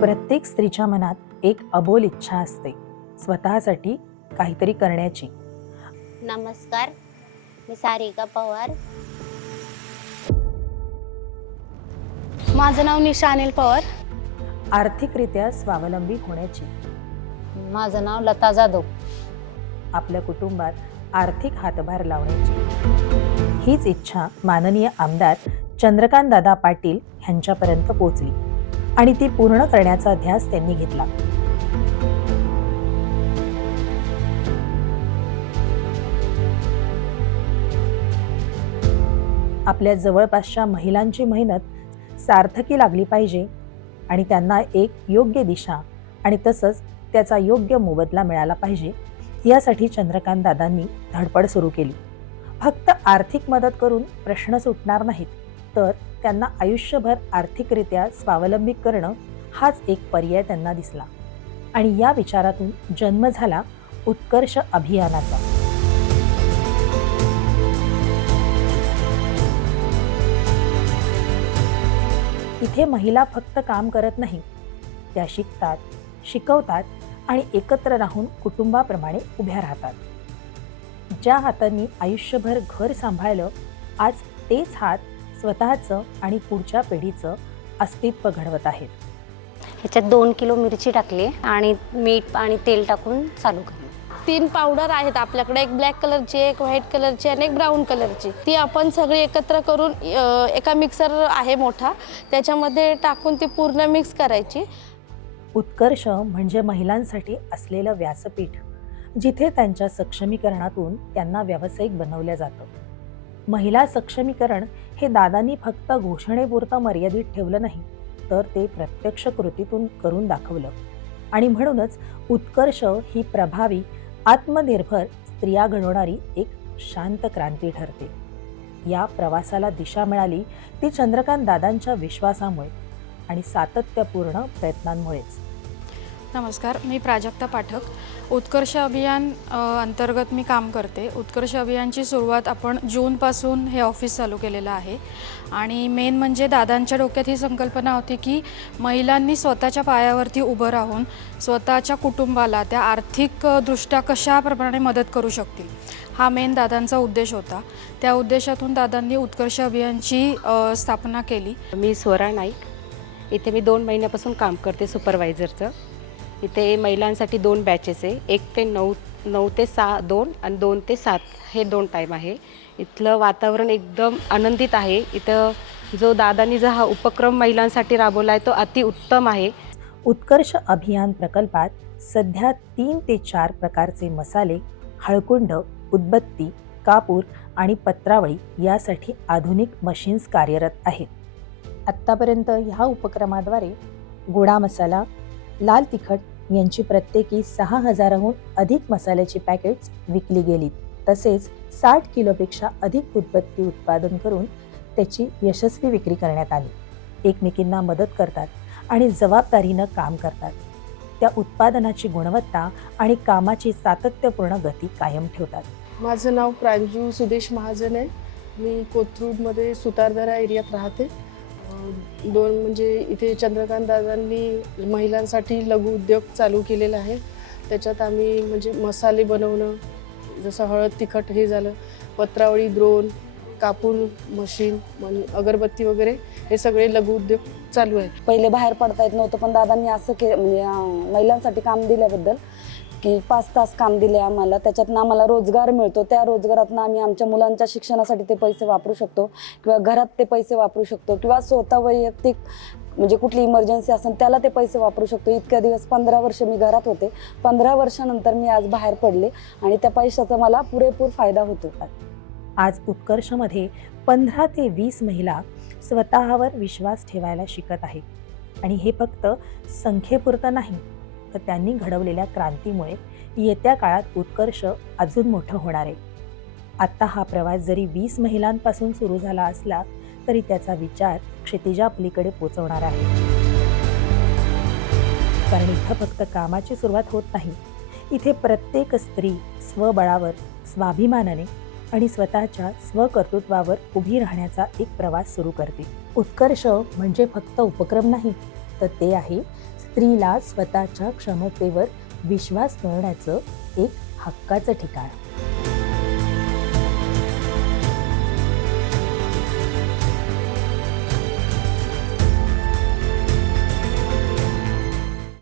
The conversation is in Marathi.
प्रत्येक स्त्रीच्या मनात एक अबोल इच्छा असते, स्वतःसाठी काहीतरी करण्याची. नमस्कार, मी सारिका पवार. माझं नाव निशा अनिल पवार. आर्थिकरित्या स्वावलंबी होण्याची. माझं नाव लता जाधव. आपल्या कुटुंबात आर्थिक हातभार लावण्याची हीच इच्छा माननीय आमदार चंद्रकांत दादा पाटील यांच्यापर्यंत पोहोचली आणि ती पूर्ण करण्याचा ध्यास त्यांनी घेतला. आपल्या जवळपासच्या महिलांची मेहनत सार्थकी लागली पाहिजे आणि त्यांना एक योग्य दिशा आणि तसंच त्याचा योग्य मोबदला मिळाला पाहिजे, यासाठी चंद्रकांत दादांनी धडपड सुरू केली. फक्त आर्थिक मदत करून प्रश्न सुटणार नाहीत, तर त्यांना आयुष्यभर आर्थिकरित्या स्वावलंबी करणं हाच एक पर्याय त्यांना दिसला आणि या विचारातून जन्म झाला उत्कर्ष अभियानाचा. इथे महिला फक्त काम करत नाही, त्या शिकतात, शिकवतात आणि एकत्र राहून कुटुंबाप्रमाणे उभ्या राहतात. ज्या हातांनी आयुष्यभर घर सांभाळलं, आज तेच हात स्वतःचं आणि पुढच्या पिढीचं अस्तित्व घडवत आहेत. ह्याच्यात 2 किलो मिरची टाकली आणि मीठ आणि तेल टाकून चालू केलं. 3 पावडर आहेत आपल्याकडे, एक ब्लॅक कलरची, एक व्हाईट कलरची आणि एक ब्राऊन कलरची. ती आपण सगळी एकत्र करून एका मिक्सर आहे मोठा, त्याच्यामध्ये टाकून ती पूर्ण मिक्स करायची. उत्कर्ष म्हणजे महिलांसाठी असलेलं व्यासपीठ, जिथे त्यांच्या सक्षमीकरणातून त्यांना व्यावसायिक बनवलं जातं. महिला सक्षमीकरण हे दादांनी फक्त घोषणेपुरतं मर्यादित ठेवलं नाही, तर ते प्रत्यक्ष कृतीतून करून दाखवलं. आणि म्हणूनच उत्कर्ष ही प्रभावी, आत्मनिर्भर स्त्रिया घडवणारी एक शांत क्रांती ठरते. या प्रवासाला दिशा मिळाली ती चंद्रकांत दादांच्या विश्वासामुळे आणि सातत्यपूर्ण प्रयत्नांमुळेच. नमस्कार, मी प्राजक्ता पाठक. उत्कर्ष अभियान अंतर्गत मी काम करते. उत्कर्ष अभियानची सुरुवात आपण जूनपासून हे ऑफिस चालू केलेलं आहे आणि मेन म्हणजे दादांच्या डोक्यात ही संकल्पना होती की महिलांनी स्वतःच्या पायावरती उभं राहून स्वतःच्या कुटुंबाला त्या आर्थिकदृष्ट्या कशाप्रमाणे मदत करू शकतील, हा मेन दादांचा उद्देश होता. त्या उद्देशातून दादांनी उत्कर्ष अभियानची स्थापना केली. मी स्वरा नाईक. इथे मी 2 महिन्यापासून काम करते सुपरवायझरचं. इथे महिलांसाठी 2 बॅचेस आहे, 1 ते 9 ते 6 2 आणि 2 ते 7 हे 2 टाईम आहे. इथलं वातावरण एकदम आनंदित आहे. इथं जो दादांनी जो हा उपक्रम महिलांसाठी राबवला आहे तो अतिउत्तम आहे. उत्कर्ष अभियान प्रकल्पात सध्या 3 ते 4 प्रकारचे मसाले, हळकुंड, उदबत्ती, कापूर आणि पत्रावळी यासाठी आधुनिक मशीन्स कार्यरत आहेत. आत्तापर्यंत ह्या उपक्रमाद्वारे गोडा मसाला, लाल तिखट यांची प्रत्येकी 6,000हून अधिक मसाल्याची पॅकेट्स विकली गेली. तसेच 60 किलोपेक्षा अधिक उदबत्ती उत्पादन करून त्याची यशस्वी विक्री करण्यात आली. एकमेकींना मदत करतात आणि जबाबदारीनं काम करतात. त्या उत्पादनाची गुणवत्ता आणि कामाची सातत्यपूर्ण गती कायम ठेवतात. माझं नाव प्रांजू सुदेश महाजन आहे. मी कोथरूडमध्ये सुतारदरा एरियात राहते. 2 म्हणजे इथे चंद्रकांत दादांनी महिलांसाठी लघु उद्योग चालू केलेला आहे. त्याच्यात आम्ही म्हणजे मसाले बनवणं, जसं हळद तिखट हे झालं, पत्रावळी, द्रोण, कापूर मशीन, अगरबत्ती वगैरे हे सगळे लघु उद्योग चालू आहेत. पहिले बाहेर पडता येत नव्हतं, पण दादांनी असं म्हणजे महिलांसाठी काम दिल्याबद्दल की 5 तास काम दिले आम्हाला, त्याच्यातनं आम्हाला रोजगार मिळतो. त्या रोजगारातनं आम्ही आमच्या मुलांच्या शिक्षणासाठी ते पैसे वापरू शकतो किंवा घरात ते पैसे वापरू शकतो किंवा स्वतः वैयक्तिक म्हणजे कुठली इमर्जन्सी असेल त्याला ते पैसे वापरू शकतो. इतक्या दिवस 15 वर्ष मी घरात होते. 15 वर्षानंतर मी आज बाहेर पडले आणि त्या पैशाचा मला पुरेपूर फायदा होतो. आज उत्कर्षमध्ये 15 ते 20 महिला स्वतःवर विश्वास ठेवायला शिकत आहेत आणि हे फक्त संख्येपुरतं नाही, तर त्यांनी घडवलेल्या क्रांतीमुळे येत्या काळात उत्कर्ष अजून मोठं होणार आहे. आत्ता हा प्रवास जरी 20 महिलांपासून सुरू झाला असला तरी त्याचा विचार क्षितिजापलीकडे पोचवणार आहे. कारण इथं फक्त कामाची सुरुवात होत नाही, इथे प्रत्येक स्त्री स्वबळावर, स्वाभिमानाने आणि स्वतःच्या स्वकर्तृत्वावर उभी राहण्याचा एक प्रवास सुरू करते. उत्कर्ष म्हणजे फक्त उपक्रम नाही, तर ते आहे स्त्रीला स्वतःच्या क्षमतेवर विश्वास मिळवण्याचं एक हक्काचं ठिकाण.